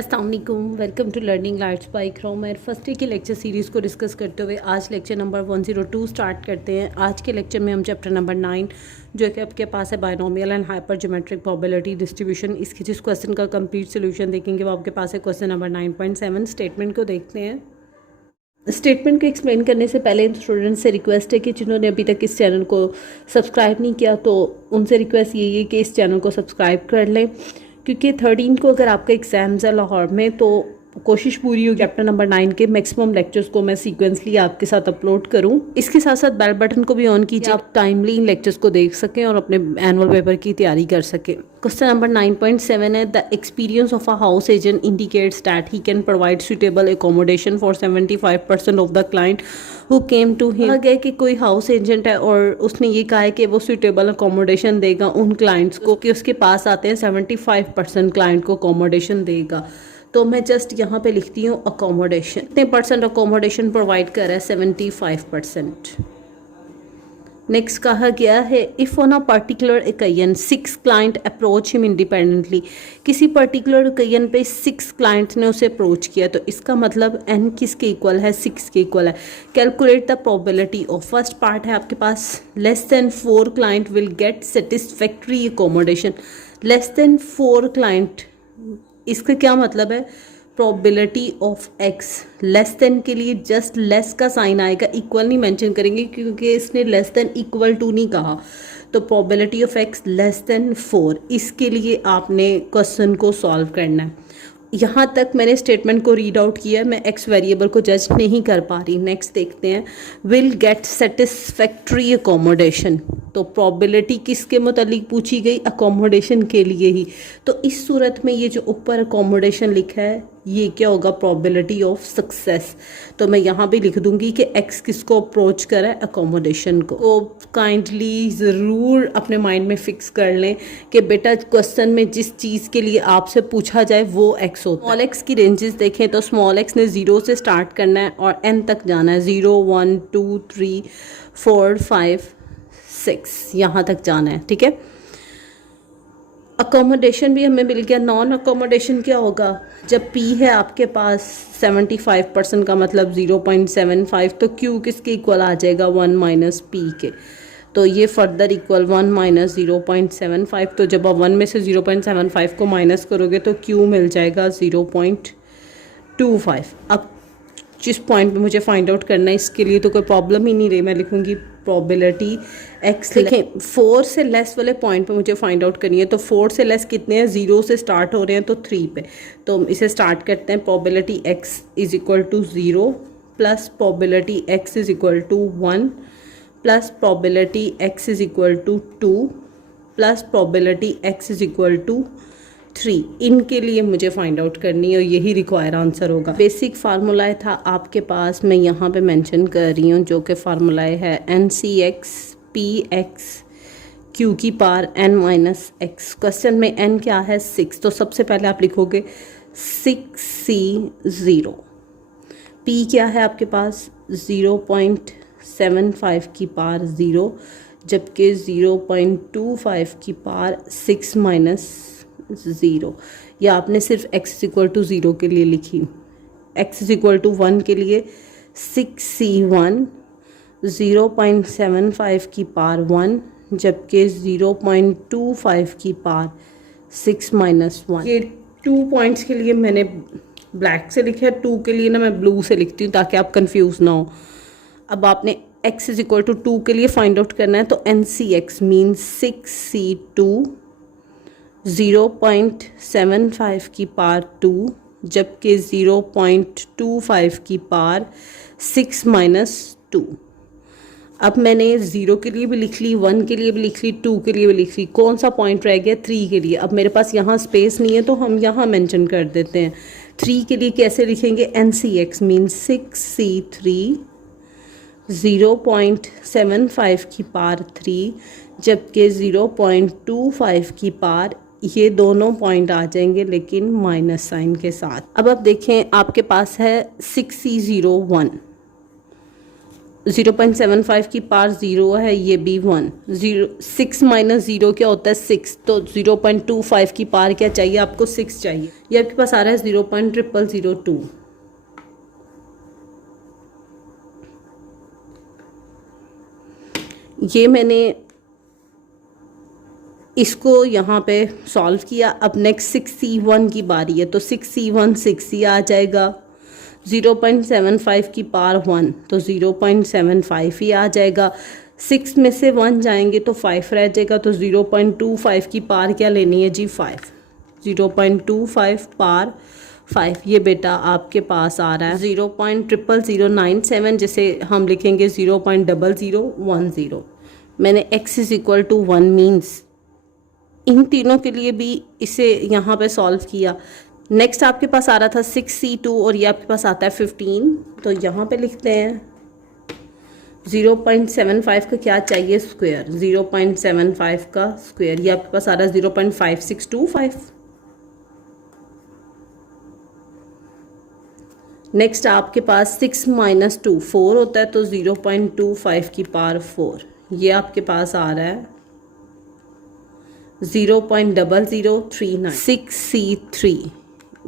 अस्सलाम वालेकुम, welcome to learning lights by Cromer. First day की लेक्चर सीरीज़ को डिस्कस करते हुए आज लेक्चर नंबर 102 स्टार्ट करते हैं। आज के लेक्चर में हम चैप्टर नंबर 9 जो कि आपके पास है binomial and hyper geometric probability distribution, इसके जिस क्वेश्चन का कंप्लीट सोल्यूशन देखेंगे वो आपके पास है क्वेश्चन नंबर 9.7। स्टेटमेंट को देखते हैं। स्टेटमेंट को एक्सप्लेन करने से पहले इन स्टूडेंट्स से रिक्वेस्ट है कि जिन्होंने अभी तक इस चैनल को सब्सक्राइब नहीं किया तो उनसे रिक्वेस्ट यही है कि इस चैनल को सब्सक्राइब कर लें, क्योंकि 13 को अगर आपका एग्ज़ाम्स है लाहौर में तो कोशिश पूरी होगी चैप्टर नंबर 9 के मैक्सिमम लेक्चर्स को मैं सीक्वेंसली आपके साथ अपलोड करूं। इसके साथ साथ बेल बटन को भी ऑन कीजिए, आप टाइमली इन लेक्चर्स को देख सकें और अपने एनुअल पेपर की तैयारी कर सकें। क्वेश्चन नंबर 9.7 है, the experience of a house agent indicates that he can provide suitable accommodation for 75% of the client who came to him. कहा गया कि कोई हाउस एजेंट है और उसने ये कहा है कि वो सुटेबल अकोमोडेशन देगा उन क्लाइंट्स को कि उसके पास आते हैं 75% क्लाइंट को अकोमोडेशन देगा। तो मैं जस्ट यहाँ पे लिखती हूँ अकोमोडेशन, कितने परसेंट अकोमोडेशन प्रोवाइड कर रहा है, 75%। नेक्स्ट कहा गया है, if on a particular occasion 6 client approach him independently, किसी पर्टिकुलर ओकेजन पे 6 क्लाइंट्स ने उसे अप्रोच किया तो इसका मतलब n किसके इक्वल है, 6 के इक्वल है। Calculate the probability of, first part है आपके पास less than 4 client will get satisfactory accommodation. Less than 4 client, इसका क्या मतलब है, probability of X less than के लिए जस्ट लेस का साइन आएगा, इक्वल नहीं मेंशन करेंगे क्योंकि इसने लेस देन इक्वल टू नहीं कहा। तो probability of X less than 4, इसके लिए आपने क्वेश्चन को सॉल्व करना है। यहाँ तक मैंने स्टेटमेंट को रीड आउट किया, मैं एक्स वेरिएबल को जज नहीं कर पा रही। नेक्स्ट देखते हैं, विल गेट सेटिस्फैक्ट्री अकोमोडेशन, तो प्रोबेबिलिटी किसके मुतालिक पूछी गई, अकोमोडेशन के लिए ही। तो इस सूरत में ये जो ऊपर अकोमोडेशन लिखा है ये क्या होगा, प्रोबेबिलिटी ऑफ सक्सेस। तो मैं यहाँ भी लिख दूंगी कि एक्स किसको अप्रोच करा है, अकोमोडेशन को। तो काइंडली ज़रूर अपने माइंड में फिक्स कर लें कि बेटा क्वेश्चन में जिस चीज़ के लिए आपसे पूछा जाए वो एक्स होता है। स्मॉल एक्स की रेंजेस देखें तो स्मॉल एक्स ने 0 से स्टार्ट करना है और एन तक जाना है, 0 1 2 3 4 5 6 यहाँ तक जाना है, ठीक है। अकोमोडेशन भी हमें मिल गया। नॉन अकोमोडेशन क्या होगा, जब P है आपके पास 75% का मतलब 0.75, तो Q किसके इक्वल आ जाएगा, 1 माइनस P के। तो ये फर्दर इक्वल 1 माइनस 0.75, तो जब आप 1 में से 0.75 को माइनस करोगे तो Q मिल जाएगा 0.25। अब जिस पॉइंट पे मुझे फाइंड आउट करना है इसके लिए तो कोई प्रॉब्लम ही नहीं रही, मैं लिखूंगी प्रोबेबिलिटी एक्स। देखें 4 से लेस वाले पॉइंट पे मुझे फाइंड आउट करनी है, तो 4 से लेस कितने हैं, 0 से स्टार्ट हो रहे हैं तो 3 पे। तो इसे स्टार्ट करते हैं, probability x is equal to 0 plus probability x is equal to 1 plus probability x is equal to 2 plus probability x is equal to 3। इनके लिए मुझे फाइंड आउट करनी है और यही रिक्वायर आंसर होगा। बेसिक फार्मूला था आपके पास, मैं यहाँ पे मेंशन कर रही हूँ, जो कि फार्मूला है NCX PX Q की power n minus x. Question में n क्या है, 6, तो सबसे पहले आप लिखोगे 6C0। P क्या है आपके पास 0.75 की पावर 0, जबकि 0.25 की पावर 6 माइनस 0। या आपने सिर्फ x इक्वल टू 0 के लिए लिखी, x इक्वल टू 1 के लिए 6C1 0.75 की पावर 1, जबकि 0.25 की पावर 6 माइनस 1। ये 2 पॉइंट्स के लिए मैंने ब्लैक से लिखा है, 2 के लिए ना मैं ब्लू से लिखती हूँ ताकि आप कंफ्यूज ना हो। अब आपने x इज इक्वल टू 2 के लिए फाइंड आउट करना है, तो NCX मीन 6C2 0.75 की पावर 2, जबकि 0.25 की पावर 6 माइनस 2। अब मैंने 0 के लिए भी लिख ली, 1 के लिए भी लिख ली, 2 के लिए भी लिख ली। कौन सा पॉइंट रह गया, 3 के लिए। अब मेरे पास यहाँ स्पेस नहीं है तो हम यहाँ मेंशन कर देते हैं। 3 के लिए कैसे लिखेंगे, NCX मीन 6C3 0.75 की पावर 3, जबकि 0.25 की पावर, ये दोनों पॉइंट आ जाएंगे लेकिन माइनस साइन के साथ। अब आप देखें आपके पास है 6C01, 0.75 की पार 0 है, ये भी 1। 6 माइनस 0 क्या होता है 6, तो 0.25 की पार क्या चाहिए आपको 6 चाहिए। ये आपके पास आ रहा है 0.0002। ये मैंने इसको यहाँ पे सॉल्व किया। अब नेक्स्ट 6C1 की बारी है, तो 6C1 6 ही आ जाएगा। 0.75 की पार 1, तो 0.75 ही आ जाएगा। 6 में से 1 जाएंगे तो 5 रह जाएगा, तो 0.25 की पार क्या लेनी है जी 5। 0.25 पार 5, ये बेटा आपके पास आ रहा है 0.00097, जिसे हम लिखेंगे 0.0010। मैंने x is equal to 1 means इन तीनों के लिए भी इसे यहाँ पे सॉल्व किया। नेक्स्ट आपके पास आ रहा था 6C2 और ये आपके पास आता है 15, तो यहाँ पे लिखते हैं 0.75 का क्या चाहिए स्क्वायर, 0.75 का स्क्वायर, ये आपके पास आ रहा है 0.5625। नेक्स्ट आपके पास 6 माइनस 2 4 होता है, तो 0.25 की पावर 4, ये आपके पास आ रहा है 0.0039। 6C3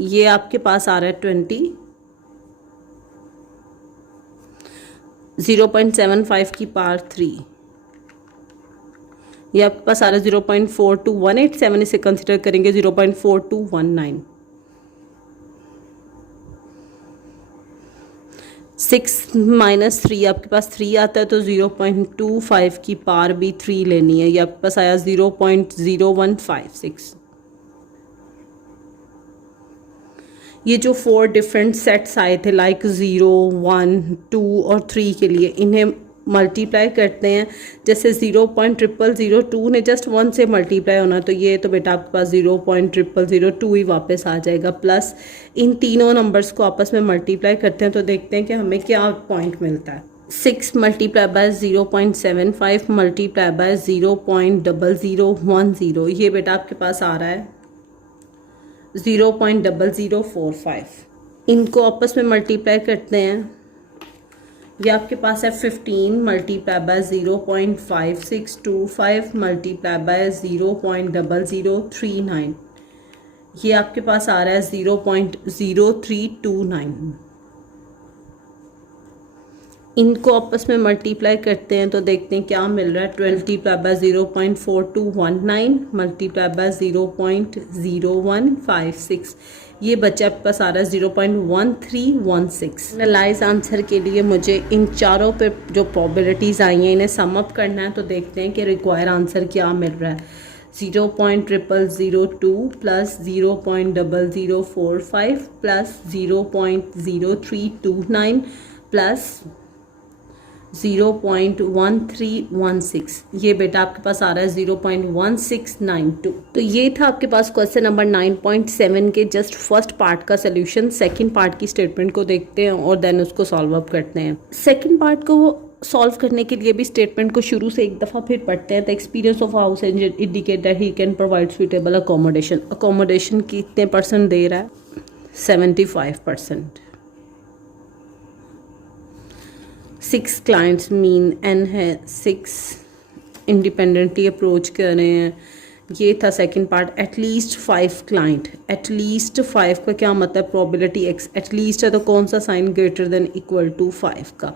ये आपके पास आ रहा है 20। 0.75 की पावर 3, ये आपके पास आ रहा है 0.42187, इसे कंसिडर करेंगे 0.4219। 6 माइनस 3 आपके पास 3 आता है, तो 0.25 की पावर भी 3 लेनी है, ये आपके पास आया 0.0156। ये जो 4 डिफरेंट सेट्स आए थे लाइक 0 1 2 और 3 के लिए, इन्हें मल्टीप्लाई करते हैं। जैसे 0.0002 ने जस्ट 1 से मल्टीप्लाई होना, तो ये तो बेटा आपके पास 0.0002 ही वापस आ जाएगा। प्लस इन तीनों नंबर्स को आपस में मल्टीप्लाई करते हैं, तो देखते हैं कि हमें क्या पॉइंट मिलता है। 6 मल्टीप्लाई बाय 0.75 मल्टीप्लाई बाय 0.0010, ये बेटा आपके पास आ रहा है 0.0045। इनको आपस में मल्टीप्लाई करते हैं, ये आपके पास है 15 मल्टीप्लाई बाय 0.5625 मल्टीप्लाई बाय 0.0039, ये आपके पास आ रहा है 0.0329। इनको आपस में मल्टीप्लाई करते हैं, तो देखते हैं क्या मिल रहा है। 20 बाय 0.4219 मल्टीप्लाई बाय 0.0156, ये बच्चा आपके पास आ रहा है 0.1316। एनालाइज आंसर के लिए मुझे इन चारों पे जो प्रोबेबिलिटीज़ आई हैं इन्हें सम अप करना है, तो देखते हैं कि रिक्वायर आंसर क्या मिल रहा है। 0.0002 प्लस 0.0045 प्लस 0.0329 प्लस 0.1316, ये बेटा आपके पास आ रहा है 0.1692। तो ये था आपके पास क्वेश्चन नंबर 9.7 के जस्ट फर्स्ट पार्ट का सोल्यूशन। सेकंड पार्ट की स्टेटमेंट को देखते हैं और देन उसको सॉल्व अप करते हैं। सेकंड पार्ट को सॉल्व करने के लिए भी स्टेटमेंट को शुरू से एक दफ़ा फिर पढ़ते हैं। The experience of house indicate that he can provide suitable accommodation. Accommodation कितने परसेंट दे रहा है? 75%। 6 क्लाइंट्स मीन n है 6, इंडिपेंडेंटली अप्रोच कर रहे हैं। ये था second part. At least 5 client, at least 5 का क्या मतलब? प्रोबेबिलिटी x एटलीस्ट है तो कौन सा sign greater than equal to 5 का।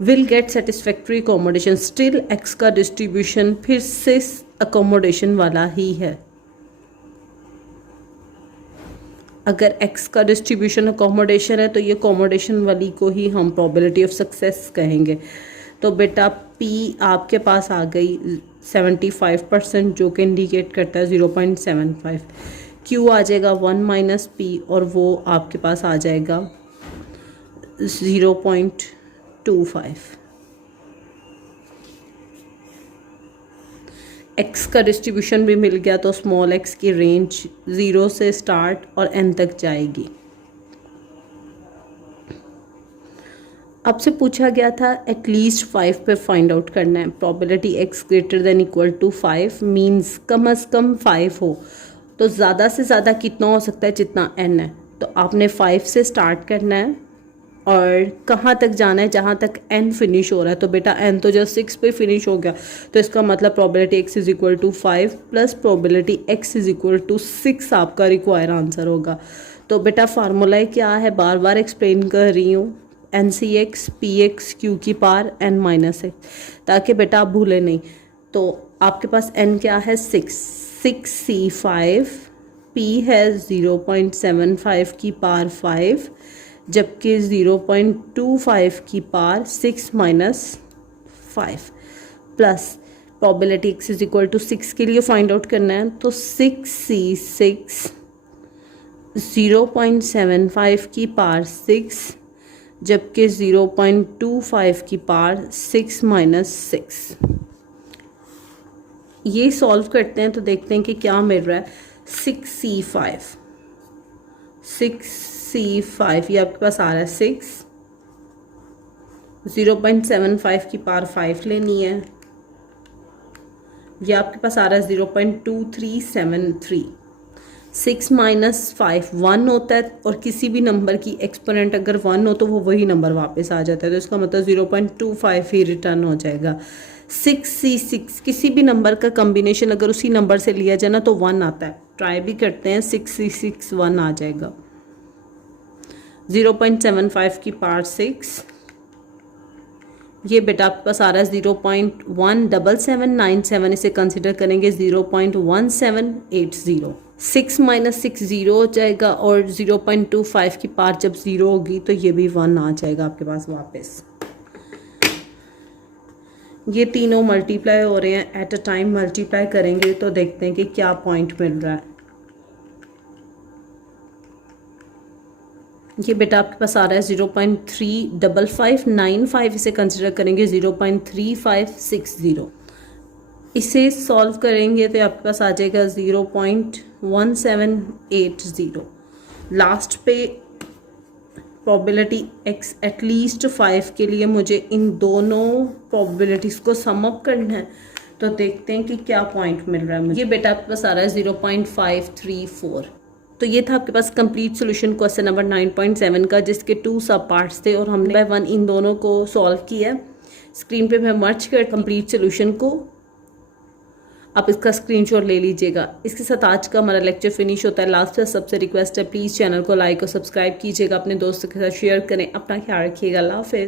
Will get satisfactory accommodation, still x का डिस्ट्रीब्यूशन फिर से अकोमोडेशन वाला ही है। अगर x का डिस्ट्रीब्यूशन अकोमोडेशन है तो ये अकोमोडेशन वाली को ही हम प्रोबेबिलिटी ऑफ सक्सेस कहेंगे। तो बेटा p आपके पास आ गई 75%, जो कि इंडिकेट करता है 0.75। q आ जाएगा 1 माइनस p और वो आपके पास आ जाएगा 0.25। x का डिस्ट्रीब्यूशन भी मिल गया, तो स्मॉल x की रेंज 0 से स्टार्ट और n तक जाएगी। आपसे पूछा गया था एटलीस्ट 5 पे फाइंड आउट करना है। Probability x greater than equal to 5 means कम अज़ कम 5 हो, तो ज़्यादा से ज़्यादा कितना हो सकता है? जितना n है। तो आपने 5 से स्टार्ट करना है और कहाँ तक जाना है, जहाँ तक n फिनिश हो रहा है। तो बेटा n तो जस्ट 6 पे फिनिश हो गया, तो इसका मतलब probability x is equal to 5 plus probability x is equal to 6 आपका रिक्वायर आंसर होगा। तो बेटा फार्मूला क्या है, बार बार एक्सप्लेन कर रही हूँ, NCX PX Q की पावर n माइनस x, ताकि बेटा आप भूलें नहीं। तो आपके पास n क्या है 6C5, P है 0.75 की पावर 5, जबकि 0.25 की power 6 minus 5 plus probability x is equal to 6 के लिए फाइंड आउट करना है। तो 6C6 0.75 की पावर 6, जबकि 0.25 की पावर 6 माइनस 6। ये सॉल्व करते हैं तो देखते हैं कि क्या मिल रहा है। 6C5 ये आपके पास आ रहा है 6, 0.75 की पावर 5 लेनी है, ये आपके पास आ रहा है 0.2373। 6 माइनस 5 1 होता है, और किसी भी नंबर की एक्सपोनेंट अगर 1 हो तो वो वही नंबर वापस आ जाता है, तो इसका मतलब 0.25 ही रिटर्न हो जाएगा। 6C6 किसी भी नंबर का कॉम्बिनेशन अगर उसी नंबर से लिया जाए ना तो 1 आता है, ट्राई भी करते हैं। 6C6 1 आ जाएगा। 0.75 की पावर 6, ये बेटा आपके पास आ रहा है 0.17797, इसे कंसिडर करेंगे 0.1780। 6 माइनस 6 0 हो जाएगा, और 0.25 की पावर जब 0 होगी तो ये भी 1 आ जाएगा आपके पास वापस। ये तीनों मल्टीप्लाई हो रहे हैं, एट अ टाइम मल्टीप्लाई करेंगे तो देखते हैं कि क्या पॉइंट मिल रहा है। ये बेटा आपके पास आ रहा है 0.35595, इसे कंसिडर करेंगे 0.3560। इसे सॉल्व करेंगे तो आपके पास आ जाएगा 0.1780। लास्ट पे प्रोबेबिलिटी x एटलीस्ट 5 के लिए मुझे इन दोनों प्रोबेबिलिटीज़ को सम अप करना है, तो देखते हैं कि क्या पॉइंट मिल रहा है मुझे। ये बेटा आपके पास आ रहा है 0.534। तो ये था आपके पास कंप्लीट सोल्यूशन क्वेश्चन नंबर 9.7 का, जिसके 2 सब पार्ट्स थे और हमने बाय वन इन दोनों को सॉल्व किया। स्क्रीन पे मैं मर्ज कर कंप्लीट सोल्यूशन को, आप इसका स्क्रीनशॉट ले लीजिएगा। इसके साथ आज का हमारा लेक्चर फिनिश होता है। लास्ट में सबसे रिक्वेस्ट है, प्लीज़ चैनल को लाइक और सब्सक्राइब कीजिएगा, अपने दोस्तों के साथ शेयर करें। अपना ख्याल रखिएगा। अल्लाह हाफिज़।